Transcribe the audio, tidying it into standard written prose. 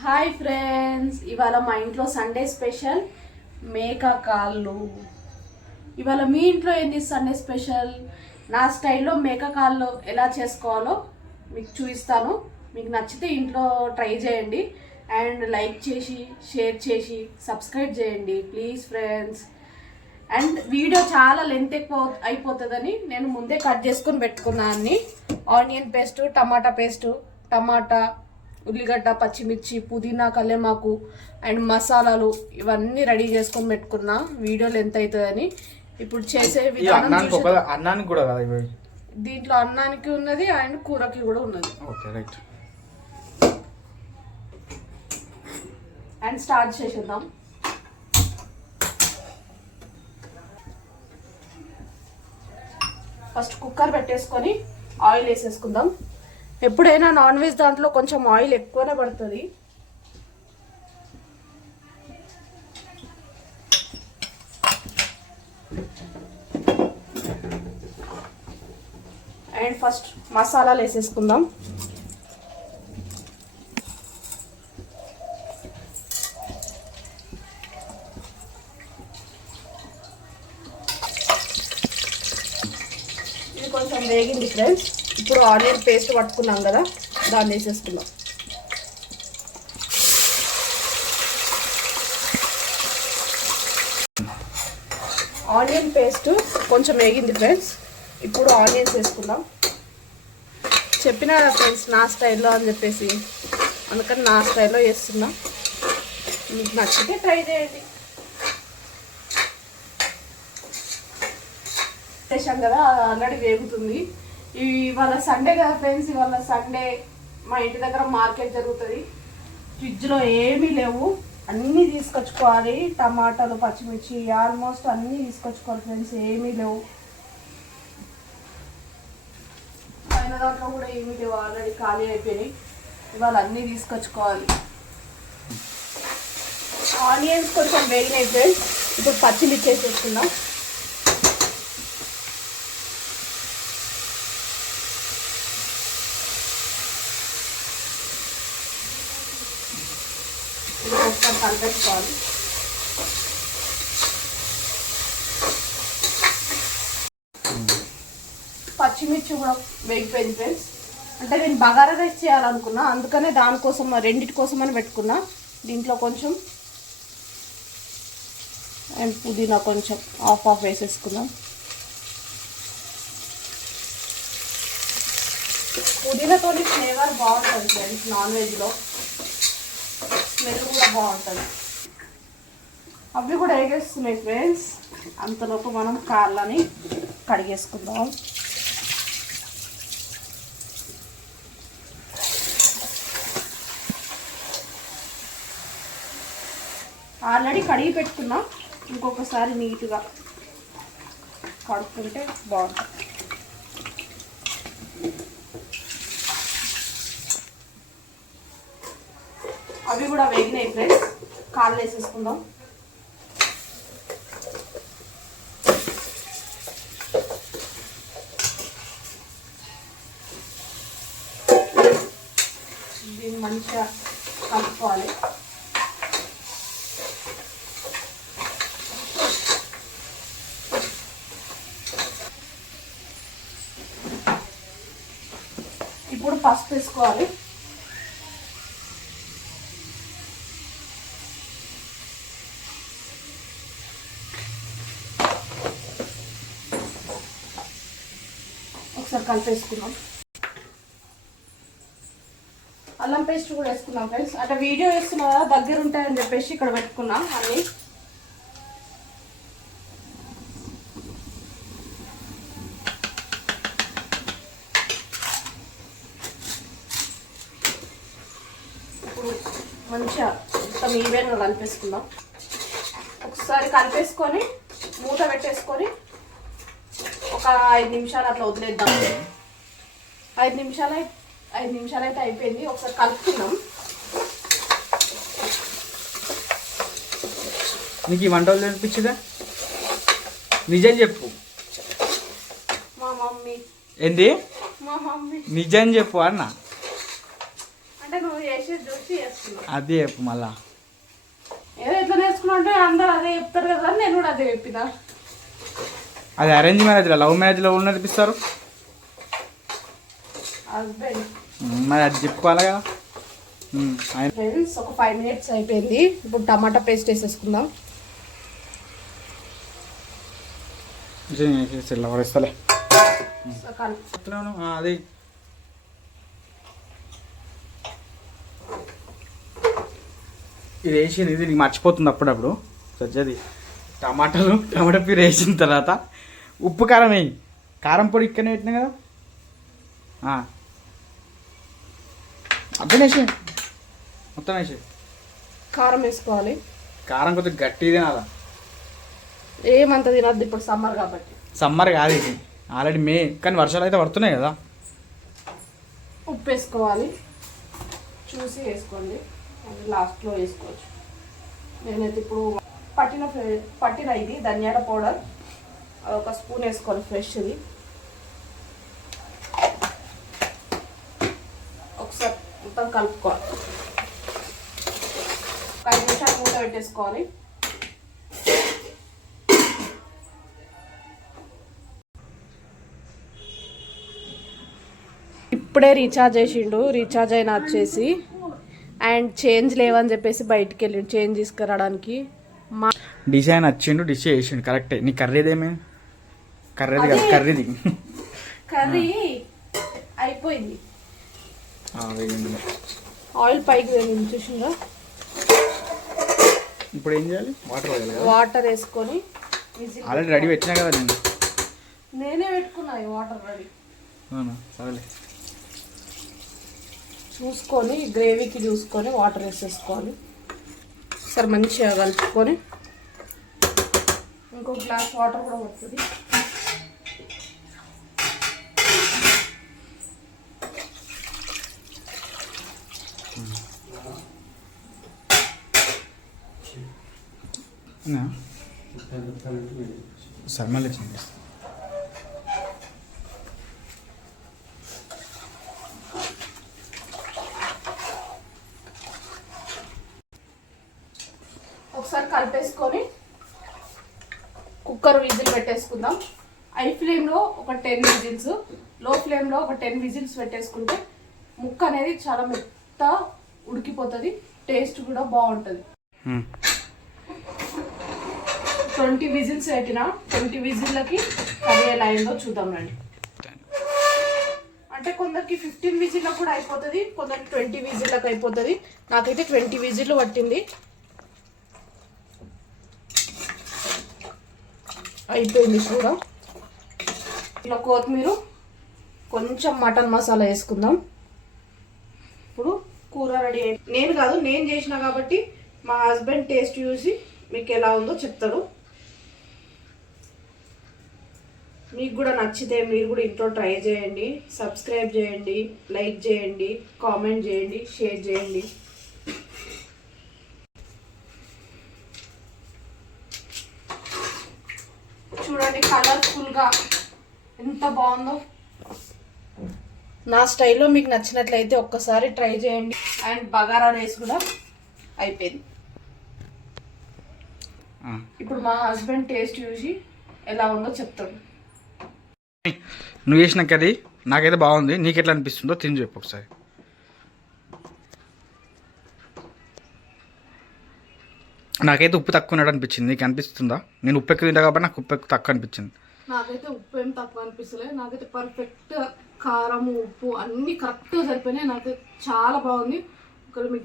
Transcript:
Hi friends, ఇవాళ మా ఇంట్లో సండే స్పెషల్ మేక కాళ్ళు. ఇవాళ మీ ఇంట్లో ఏంది సండే స్పెషల్? నా స్టైల్లో మేక కాళ్ళు ఎలా చేసుకోవాలో మీకు చూపిస్తాను. మీకు నచ్చితే ఇంట్లో ట్రై చేయండి అండ్ లైక్ చేసి షేర్ చేసి సబ్స్క్రైబ్ చేయండి ప్లీజ్ ఫ్రెండ్స్. అండ్ వీడియో చాలా లెంత్ ఎక్కువ అయిపోతుందని నేను ముందే కట్ చేసుకొని పెట్టుకున్నాను. ఆనియన్ పేస్టు, టమాటా పేస్టు, టమాటా, ఉల్లిగడ్డ, పచ్చిమిర్చి, పుదీనా, కల్లెమాకు అండ్ మసాలాలు ఇవన్నీ రెడీ చేసుకొని పెట్టుకున్నా. వీడియో లెంత్ అవుతుందని. ఇప్పుడు చేసే విధానం అన్నానికి కూడా కదా, దీంట్లో అన్నానికి ఉన్నది అండ్ కూరకి కూడా ఉన్నది. Okay right. అండ్ స్టార్ట్ చేసేద్దాం. ఫస్ట్ కుక్కర్ పెట్టేసుకొని ఆయిల్ వేసేసుకుందాం. ఎప్పుడైనా నాన్ వెజ్ దాంట్లో కొంచెం ఆయిల్ ఎక్కువనే పడుతుంది. అండ్ ఫస్ట్ మసాలాలు వేసేసుకుందాం. ఇది కొంచెం వేగింది ఫ్రెండ్స్. ఇప్పుడు ఆనియన్ పేస్ట్ పట్టుకున్నాం కదా, దాన్ని వేసేసుకుందాం. ఆనియన్ పేస్ట్ కొంచెం వేగింది ఫ్రెండ్స్. ఇప్పుడు ఆనియన్స్ వేసుకుందాం. చెప్పిన కదా ఫ్రెండ్స్ నా స్టైల్లో అని చెప్పేసి, అందుకని నా స్టైల్లో చేస్తున్నా. మీకు నచ్చితే ట్రై చేయండి. చేసాం కదా, ఆల్రెడీ వేగుతుంది. ఇవాళ సండే కదా ఫ్రెండ్స్, ఇవాళ సండే మా ఇంటి దగ్గర మార్కెట్ జరుగుతుంది. ఫ్రిడ్జ్లో ఏమీ లేవు, అన్నీ తీసుకొచ్చుకోవాలి. టమాటాలు, పచ్చిమిర్చి ఆల్మోస్ట్ అన్నీ తీసుకొచ్చుకోవాలి ఫ్రెండ్స్. ఏమీ లేవు, పైన దాంట్లో కూడా ఏమీ లేవు, ఆల్రెడీ ఖాళీ అయిపోయినాయి. ఇవాళ అన్నీ తీసుకొచ్చుకోవాలి. ఆనియన్స్ కొంచెం వేగినాయి ఫ్రెండ్స్. ఇప్పుడు పచ్చిమిర్చి వేసేసుకుందాం. ఒకసారి కలిపేసుకోవాలి. పచ్చిమిర్చి కూడా వేగిపోయింది ఫ్రెండ్స్. అంటే నేను బగారా రైస్ చేయాలనుకున్నా, అందుకనే దానికోసం రెండింటి కోసం అని పెట్టుకున్నా. దీంట్లో కొంచెం అండ్ పుదీనా కొంచెం హాఫ్ వేసేసుకుందాం. పుదీనాతో ఫ్లేవర్ బాగుంటుంది ఫ్రెండ్స్. నాన్ వెజ్లో స్మెల్ కూడా బాగుంటుంది. అవి కూడా వేగేస్తున్నాయి ఫ్రెండ్స్. అంతలోపు మనం కాళ్ళని కడిగేసుకుందాం. ఆల్రెడీ కడిగి పెట్టుకున్నా, ఇంకొకసారి నీట్గా కడుక్కుంటే బాగుంటుంది. అవి కూడా వేగినాయి ఫ్రెండ్స్. కాళ్ళు వేసేసుకుందాం. దీన్ని మంచిగా కలుపుకోవాలి. ఇప్పుడు పసుపు వేసుకోవాలి. ఒకసారి కలిపేసుకున్నాం. అల్లం పేస్ట్ కూడా వేసుకున్నాం ఫ్రెండ్స్. అంటే వీడియో వేస్తున్నా కదా, దగ్గర ఉంటాయని చెప్పేసి ఇక్కడ పెట్టుకున్నాం అన్నీ. ఇప్పుడు మంచిగా మొత్తం ఈవెన్గా కలిపేసుకుందాం. ఒకసారి కలిపేసుకొని మూత పెట్టేసుకొని ఒక 5 నిమిషాలు అట్లా వదిలేద్దాం. 5 నిమిషాలు అయితే అయిపోయింది. ఒకసారి కలుపుకుందాం. నీకు ఈ వంటలు నేర్పించదా? నిజం చెప్పు. మా మమ్మీ. ఏంది? మా మమ్మీ. నిజం చెప్పు అన్న. అంటే నువ్వు చేసేది చూసి చెప్పి చేస్తున్నా. అదే చెప్పు మళ్ళా. ఏదో ఎట్లా నేర్చుకున్నా అంటే అందరూ అదే చెప్తారు కదా అని నేను కూడా అదే చెప్పిన. అది అరేంజ్ మ్యారేజ్లో, లవ్ మ్యారేజ్లో ఎవరు నడిపిస్తారు? హస్బెండ్. మరి అది చెప్పుకోవాలి కదా. ఫ్రెండ్స్ ఒక 5 minutes అయిపోయింది. ఇప్పుడు టమాటా పేస్ట్ వేసేసుకుందాం. వరిస్తలే అది ఇది వేసింది, ఇది నీకు మర్చిపోతుంది అప్పుడప్పుడు. సజ్జది టమాటా ప్యూర్ వేసిన తర్వాత ఉప్పు కారం వేయి. కారం పొడి ఇక్కడనే పెట్టినా కదా, అర్థం వేసి మొత్తం వేసి కారం వేసుకోవాలి. కారం కొద్దిగా గట్టి తినాలా, ఏమంత తినద్దు ఇప్పుడు సమ్మర్ కాబట్టి. సమ్మర్ కాదు ఇది, ఆల్రెడీ మే, కానీ వర్షాలు అయితే పడుతున్నాయి కదా. ఉప్పు వేసుకోవాలి, చూసి వేసుకోండి, అది లాస్ట్లో వేసుకోవచ్చు. నేనైతే ఇప్పుడు పట్టిన ఇది ధనియాల పౌడర్ అది 1 స్పూన్ వేసుకోవాలి ఫ్రెష్ది. ఒకసారి మొత్తం కలుపుకోవాలి. 5 నిమిషాలు మూత పెట్టేసుకోవాలి. ఇప్పుడే రీఛార్జ్ చేసిండు, రీఛార్జ్ అయినా వచ్చేసి అండ్ చేంజ్ లేవని చెప్పేసి బయటికి వెళ్ళిండు చేంజ్ తీసుకురావడానికి. మా డిష్ ఆయన వచ్చిండు, డిష్ వేసిండు కరెక్టే. నీ కర్రీది ఏమైంది? కర్రీది కాదు, కర్రీది కర్రీ అయిపోయింది. ఆయిల్ పైకి వెళ్ళింది చూసిందా. ఇప్పుడు ఏం చేయాలి? వాటర్ వేయాలి కదా. వాటర్ వేసుకొని ఆల్రెడీ రెడీ పెట్టినా కదా నేను. నేనే పెట్టుకున్నా ఈ వాటర్ రెడీ. అవునా, సరేలే. చూసుకొని గ్రేవీకి చూసుకొని వాటర్ వేసేసుకోవాలి. సరే మంచిగా కలుపుకొని ఇంకో గ్లాస్ వాటర్ కూడా వస్తుంది. సరే మళ్ళీ చేయండి. ఒకసారి కలిపేసుకొని కుక్కర్ విజిల్ పెట్టేసుకుందాం. హై ఫ్లేమ్లో ఒక 10 విజిల్స్, లో ఫ్లేమ్లో ఒక 10 విజిల్స్ పెట్టేసుకుంటే ముక్క అనేది చాలా మెత్త ఉడికిపోతుంది, టేస్ట్ కూడా బాగుంటుంది. 20 విజిల్స్ పెట్టిన 20 విజిల్లకి కర్రీ ఎలా అయిందో చూద్దాం రండి. అంటే కొందరికి 15 విజిల్లకు కూడా అయిపోతుంది, కొందరికి 20 విజిల్లకు అయిపోతుంది. నాకైతే 20 విజిల్లు పట్టింది. అయిపోయింది కూడా. ఇలా కొత్తిమీర, కొంచెం మటన్ మసాలా వేసుకుందాం. ఇప్పుడు కూర రెడీ అయింది. నేను కాదు, నేను చేసిన కాబట్టి మా హస్బెండ్ టేస్ట్ చూసి మీకు ఎలా ఉందో చెప్తాడు. మీకు కూడా నచ్చితే మీరు కూడా ఇంట్లో ట్రై చేయండి. సబ్స్క్రైబ్ చేయండి, లైక్ చేయండి, కామెంట్ చేయండి, షేర్ చేయండి. చూడండి కలర్ఫుల్గా ఎంత బాగుందో. నా స్టైల్లో మీకు నచ్చినట్లయితే ఒక్కసారి ట్రై చేయండి. అండ్ బగారా రైస్ కూడా అయిపోయింది. ఇప్పుడు మా హస్బెండ్ టేస్ట్ చూసి ఎలా ఉందో చెప్తాడు. నువ్వు చేసిన కర్రీ నాకైతే బాగుంది, నీకు ఎట్లా అనిపిస్తుందో తిని చెప్పు ఒకసారి. నాకైతే ఉప్పు తక్కువ ఉన్నట్టు అనిపించింది, నీకు అనిపిస్తుందా? నేను ఉప్పు ఎక్కువ తింటా కాబట్టి నాకు ఉప్పు ఎక్కువ తక్కువ అనిపించింది. నాకైతే ఉప్పు ఏం తక్కువ అనిపిస్తలేదు. నాకైతే పర్ఫెక్ట్ కారం ఉప్పు అన్నీ కరెక్ట్గా సరిపోయినాయి. నాకు చాలా బాగుంది. ఒకవేళ మీకు